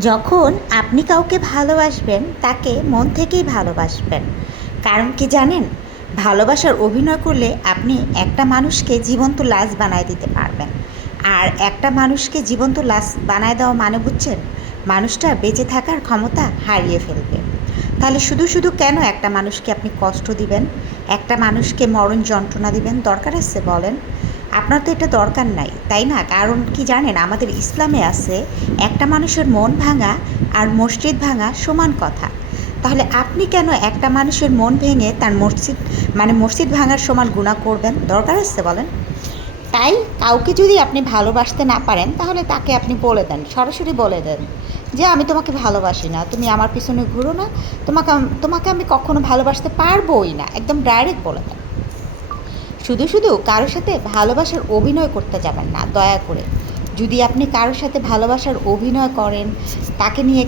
যখন আপনি কাউকে ভালোবাসবেন, তাকে মন থেকেই ভালোবাসবেন। কারণ কি জানেন? ভালোবাসার অভিনয় করলে আপনি একটা মানুষকে জীবন্ত লাশ বানায় দিতে পারবেন। আর একটা মানুষকে জীবন্ত লাশ বানায় দেওয়া মানে বুঝছেন? মানুষটা বেঁচে থাকার ক্ষমতা হারিয়ে ফেলবে। তাহলে শুধু শুধু কেন একটা মানুষকে আপনি কষ্ট দিবেন? একটা মানুষকে মরণ যন্ত্রণা দিবেন? দরকার আছে বলেন। আপনার তো এটা দরকার নাই, তাই না? কারণ কি জানেন, আমাদের ইসলামে আছে, একটা মানুষের মন ভাঙা আর মসজিদ ভাঙা সমান কথা। তাহলে আপনি কেন একটা মানুষের মন ভেঙে তার মসজিদ মানে মসজিদ ভাঙার সমান গুণা করবেন? দরকার আছে বলেন। তাই কাউকে যদি আপনি ভালোবাসতে না পারেন, তাহলে তাকে আপনি বলে দেন, সরাসরি বলে দেন যে, আমি তোমাকে ভালোবাসি না, তুমি আমার পিছনে ঘুরো না, তোমাকে তোমাকে আমি কখনো ভালোবাসতে পারবোই না। একদম ডাইরেক্ট বলে দেন। শুধু শুধু কারোর সাথে ভালোবাসার অভিনয় করতে যাবেন না, দয়া করে। যদি আপনি কারোর সাথে ভালোবাসার অভিনয় করেন, তাকে নিয়ে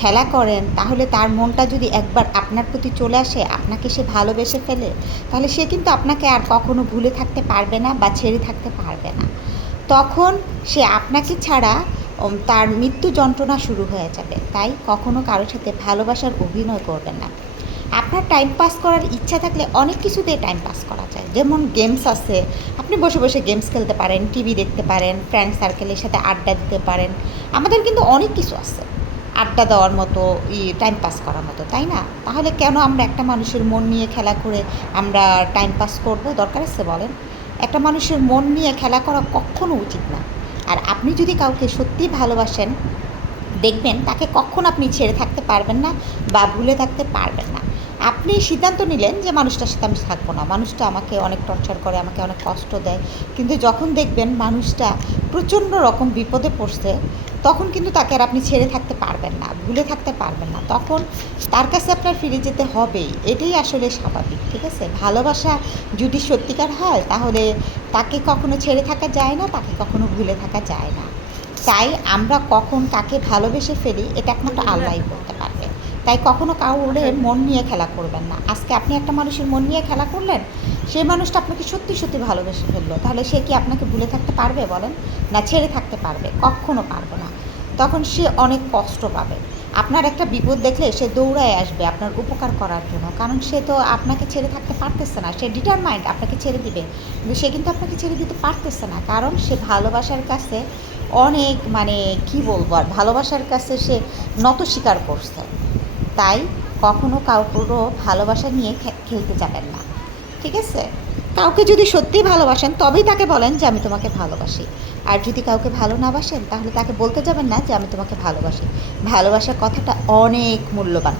খেলা করেন, তাহলে তার মনটা যদি একবার আপনার প্রতি চলে আসে, আপনাকে সে ভালোবেসে ফেলে, তাহলে সে কিন্তু আপনাকে আর কখনো ভুলে থাকতে পারবে না বা ছেড়ে থাকতে পারবে না। তখন সে আপনাকে ছাড়া তার মৃত্যু যন্ত্রণা শুরু হয়ে যাবে। তাই কখনো কারোর সাথে ভালোবাসার অভিনয় করবেন না। আপনার টাইম পাস করার ইচ্ছা থাকলে অনেক কিছুতেই টাইম পাস করা যায়। যেমন গেমস আছে, আপনি বসে বসে গেমস খেলতে পারেন টিভি দেখতে পারেন ফ্রেন্ড সার্কেলের সাথে আড্ডা দিতে পারেন। আমাদের কিন্তু অনেক কিছু আছে। আড্ডা দেওয়ার মতো টাইম পাস করার মতো, তাই না? তাহলে কেন আমরা একটা মানুষের মন নিয়ে খেলা করে আমরা টাইম পাস করব? দরকার আছে বলেন। একটা মানুষের মন নিয়ে খেলা করা কখনো উচিত না। আর আপনি যদি কাউকে সত্যি ভালোবাসেন, দেখবেন তাকে কখন আপনি ছেড়ে থাকতে পারবেন না বা ভুলে থাকতে পারবেন আপনি সিদ্ধান্ত নিলেন যে মানুষটার সাথে আমি থাকব না। মানুষটা আমাকে অনেক টর্চার করে আমাকে অনেক কষ্ট দেয়। কিন্তু যখন দেখবেন মানুষটা প্রচণ্ড রকম বিপদে পড়ছে তখন কিন্তু তাকে আর আপনি ছেড়ে থাকতে পারবেন না ভুলে থাকতে পারবেন না। তখন তার কাছে আপনার ফিরে যেতে হবেই। এটাই আসলে স্বাভাবিক ঠিক আছে? ভালোবাসা যদি সত্যিকার হয় তাহলে তাকে কখনো ছেড়ে থাকা যায় না তাকে কখনো ভুলে থাকা যায় না। তাই আমরা কখন কাকে ভালোবেসে ফেলি এটা একমাত্র আল্লাহই বলতে তাই কখনো কাউরের মন নিয়ে খেলা করবেন না। আজকে আপনি একটা মানুষের মন নিয়ে খেলা করলেন সেই মানুষটা আপনাকে সত্যি সত্যি ভালোবেসে ফেলল। তাহলে সে কি আপনাকে ভুলে থাকতে পারবে বলেন? না ছেড়ে থাকতে পারবে কখনো পারবে না। তখন সে অনেক কষ্ট পাবে। আপনার একটা বিপদ দেখলে সে দৌড়ায় আসবে আপনার উপকার করার জন্য। কারণ সে তো আপনাকে ছেড়ে থাকতে পারতেছে না। সে ডিটারমাইন্ড আপনাকে ছেড়ে দিবে। কিন্তু সে কিন্তু আপনাকে ছেড়ে দিতে পারতেছে না। কারণ সে ভালোবাসার কাছে অনেক মানে কি বলব আর? ভালোবাসার কাছে সে নত স্বীকার করছে। তাই কখনো কাউকেও ভালোবাসা নিয়ে খেলতে যাবেন না। ঠিক আছে? কাউকে যদি সত্যিই ভালোবাসেন, তবেই তাকে বলেন যে, আমি তোমাকে ভালোবাসি। আর যদি কাউকে ভালো না বাসেন, তাহলে তাকে বলতে যাবেন না যে, আমি তোমাকে ভালোবাসি। ভালোবাসার কথাটা অনেক মূল্যবান।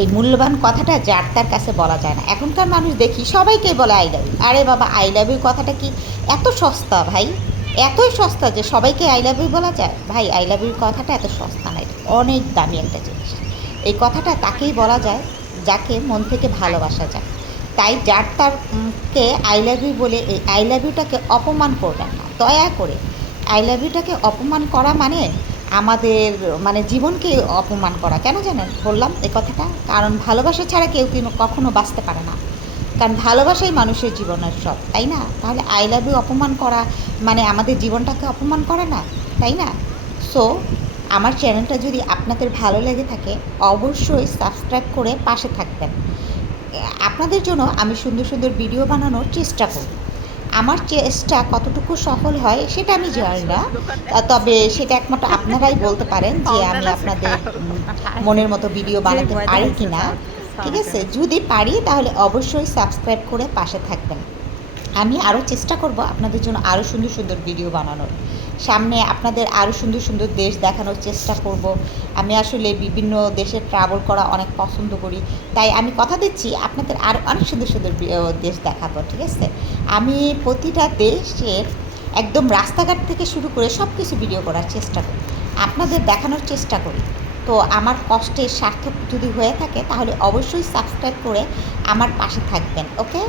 এই মূল্যবান কথাটা যার তার কাছে বলা যায় না। এখনকার মানুষ দেখি সবাইকেই বলে আই লাভ ইউ আরে বাবা আই লাভ ইউ কথাটা কি এত সস্তা ভাই? এতই সস্তা যে সবাইকে আই লাভ ইউ বলা যায়? ভাই আই লাভ ইউর কথাটা এত সস্তা নয় অনেক দামি একটা জিনিস। এই কথাটা তাকেই বলা যায়? যাকে মন থেকে ভালোবাসা যায়। তাই যার তার উম, কে আই লাভ ইউ বলে এই আই লাভ ইউটাকে অপমান করবেন না। দয়া করে। আই লাভ ইউটাকে অপমান করা মানে আমাদের মানে জীবনকে অপমান করা। কেন জানেন? বললাম এই কথাটা। কারণ ভালোবাসা ছাড়া কেউ কিন্তু কখনো বাঁচতে পারে না। কারণ ভালোবাসাই মানুষের জীবনের সব তাই না? তাহলে আই লাভ ইউ অপমান করা মানে আমাদের জীবনটাকে অপমান করে না তাই না? সো আমার চ্যানেলটা যদি আপনাদের ভালো লেগে থাকে, অবশ্যই সাবস্ক্রাইব করে পাশে থাকবেন। আপনাদের জন্য আমি সুন্দর সুন্দর ভিডিও বানানোর চেষ্টা করি। আমার চেষ্টা কতটুকু সফল হয় সেটা আমি জানি না। তবে সেটা একমাত্র আপনারাই বলতে পারেন যে আমি আপনাদের মনের মতো ভিডিও বানাতে পারি কি না ঠিক আছে? যদি পারি তাহলে অবশ্যই সাবস্ক্রাইব করে পাশে থাকবেন। আমি আরও চেষ্টা করব আপনাদের জন্য আরও সুন্দর সুন্দর ভিডিও বানানোর। সামনে আপনাদের আরও সুন্দর সুন্দর দেশ দেখানোর চেষ্টা করব। আমি আসলে বিভিন্ন দেশে ট্রাভেল করা অনেক পছন্দ করি। তাই আমি কথা দিচ্ছি, আপনাদের আর অনেক সুন্দর সুন্দর দেশ দেখাবো, ঠিক আছে? আমি প্রতিটা দেশের একদম রাস্তাঘাট থেকে শুরু করে সব কিছু ভিডিও করার চেষ্টা করি। আপনাদের দেখানোর চেষ্টা করি। তো আমার কষ্টের সার্থক যদি হয়ে থাকে, তাহলে অবশ্যই সাবস্ক্রাইব করে আমার পাশে থাকবেন ওকে